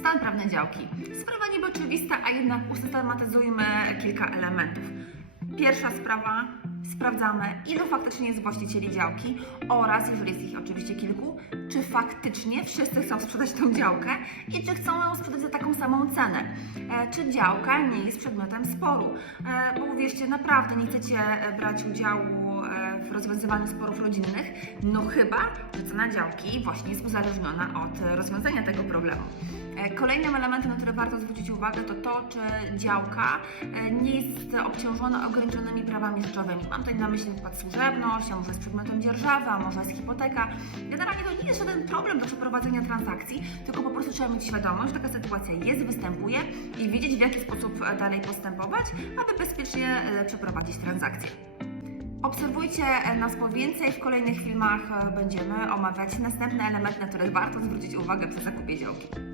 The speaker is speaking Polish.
Stan prawny działki. Sprawa niby oczywista, a jednak usystematyzujmy kilka elementów. Pierwsza sprawa, sprawdzamy, ilu faktycznie jest właścicieli działki oraz, jeżeli jest ich oczywiście kilku, czy faktycznie wszyscy chcą sprzedać tą działkę i czy chcą ją sprzedać za taką samą cenę. E, czy działka nie jest przedmiotem sporu. E, bo uwierzcie, naprawdę nie chcecie e, brać udziału w rozwiązywaniu sporów rodzinnych, no chyba, że cena działki właśnie jest uzależniona od e, rozwiązania tego problemu. E, Kolejnym elementem, na który warto zwrócić uwagę, to to, czy działka e, nie jest obciążona ograniczonymi prawami rzeczowymi. Mam tutaj na myśli przykład służebność, a może jest przedmiotem dzierżawy, a może jest hipoteka. Generalnie to nie jest żaden problem do przeprowadzenia transakcji, tylko po prostu trzeba mieć świadomość, że taka sytuacja jest, występuje i wiedzieć, w jaki sposób dalej postępować, aby bezpiecznie przeprowadzić transakcję. Obserwujcie e, nas po więcej. W kolejnych filmach e, będziemy omawiać następne elementy, na które warto zwrócić uwagę przy zakupie działki.